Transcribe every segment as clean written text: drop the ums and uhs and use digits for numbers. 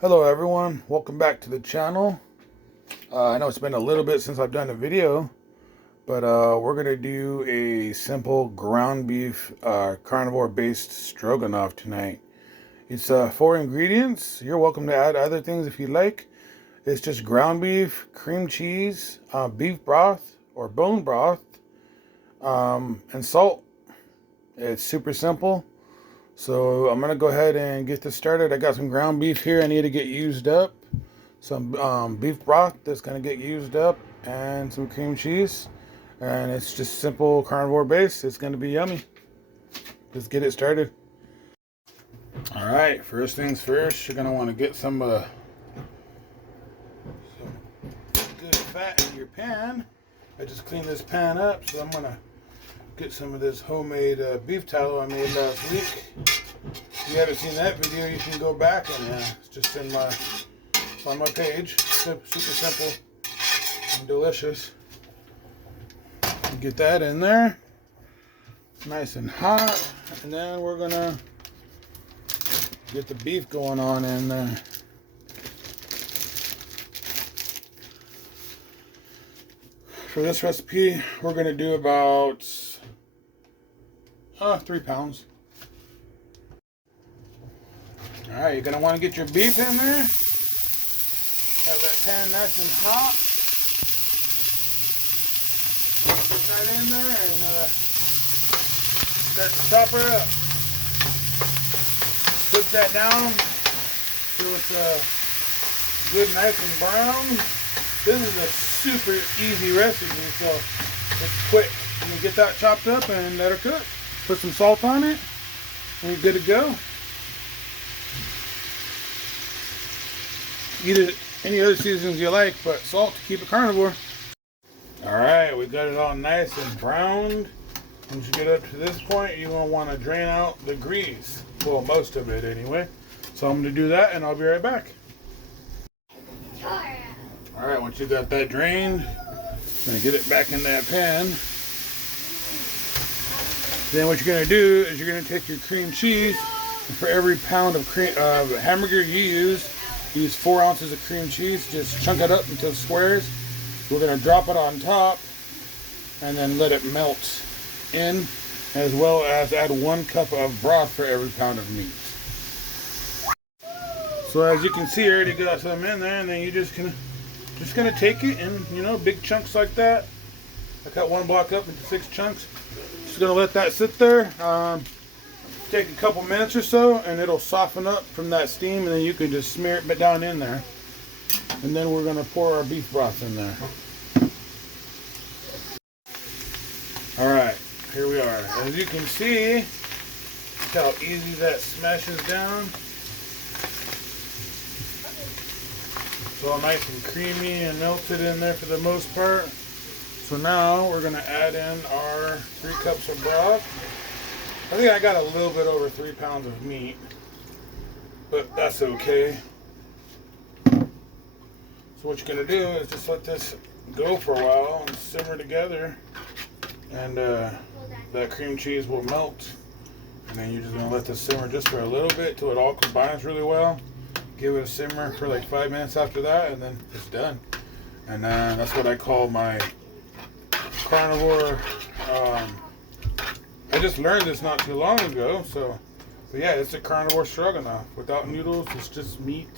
Hello everyone, welcome back to the channel. I know it's been a little bit since I've done a video, but we're going to do a simple ground beef carnivore based stroganoff tonight. It's 4 ingredients. You're welcome to add other things if you like. It's just ground beef, cream cheese, beef broth or bone broth, and salt. It's super simple. So I'm going to go ahead and get this started. I got some ground beef here I need to get used up. Some beef broth that's going to get used up. And some cream cheese. And it's just simple carnivore base. It's going to be yummy. Let's get it started. Alright, first things first. You're going to want to get some good fat in your pan. I just cleaned this pan up, so I'm going to get some of this homemade beef tallow I made last week. If you haven't seen that video, you can go back and it's just on my page. Super simple and delicious. Get that in there, nice and hot, and then we're gonna get the beef going on in there. For this recipe, we're gonna do about 3 pounds. Alright, you're going to want to get your beef in there. Have that pan nice and hot. Put that in there and start to chop her up. Put that down till it's good, nice and brown. This is a super easy recipe, so it's quick. And you get that chopped up and let her cook. Put some salt on it, and you're good to go. Eat it any other seasonings you like, but salt to keep it carnivore. Alright, we got it all nice and browned. Once you get up to this point, you're going to want to drain out the grease. Well, most of it anyway. So I'm going to do that, and I'll be right back. Alright, once you got that drained, I'm going to get it back in that pan. Then what you're going to do is you're going to take your cream cheese, and for every pound of hamburger you use 4 ounces of cream cheese. Just chunk it up into squares. We're going to drop it on top and then let it melt in, as well as add 1 cup of broth for every pound of meat. So as you can see, I already got some in there, and then you're just gonna take it in, big chunks like that. I cut 1 block up into 6 chunks. Just gonna let that sit there. Take a couple minutes or so, and it'll soften up from that steam, and then you can just smear it down in there. And then we're gonna pour our beef broth in there. Alright, here we are. As you can see, look how easy that smashes down. It's all nice and creamy and melted in there for the most part. So now we're gonna add in our 3 cups of broth. I think I got a little bit over 3 pounds of meat, but that's okay. So what you're going to do is just let this go for a while and simmer together, and that cream cheese will melt. And then you're just going to let this simmer just for a little bit till it all combines really well. Give it a simmer for like 5 minutes after that, and then it's done. And that's what I call my carnivore. I just learned this not too long ago, but yeah, it's a carnivore stroganoff. Without noodles, it's just meat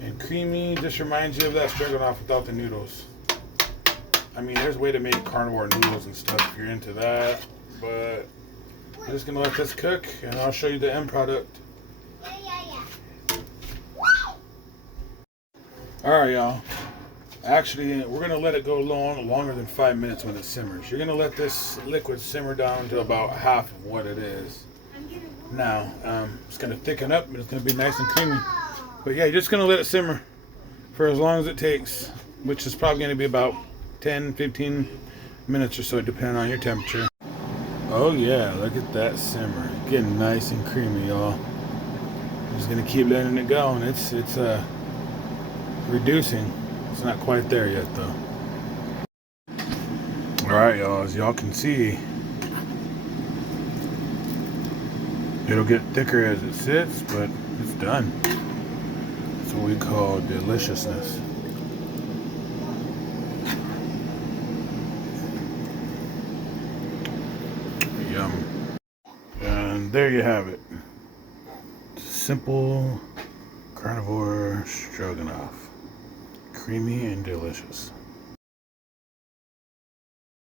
and creamy. Just reminds you of that stroganoff without the noodles. I mean, there's a way to make carnivore noodles and stuff if you're into that, but I'm just gonna let this cook, and I'll show you the end product. Alright, y'all. Actually, we're going to let it go longer than 5 minutes when it simmers. You're going to let this liquid simmer down to about half of what it is. Now, it's going to thicken up, but it's going to be nice and creamy. But yeah, you're just going to let it simmer for as long as it takes, which is probably going to be about 10-15 minutes or so, depending on your temperature. Oh yeah, look at that simmer. Getting nice and creamy, y'all. I'm just going to keep letting it go, and it's reducing. It's not quite there yet though. Alright y'all, as y'all can see, it'll get thicker as it sits, but it's done. That's what we call deliciousness. Yum. And there you have it. Simple carnivore stroganoff. Creamy and delicious.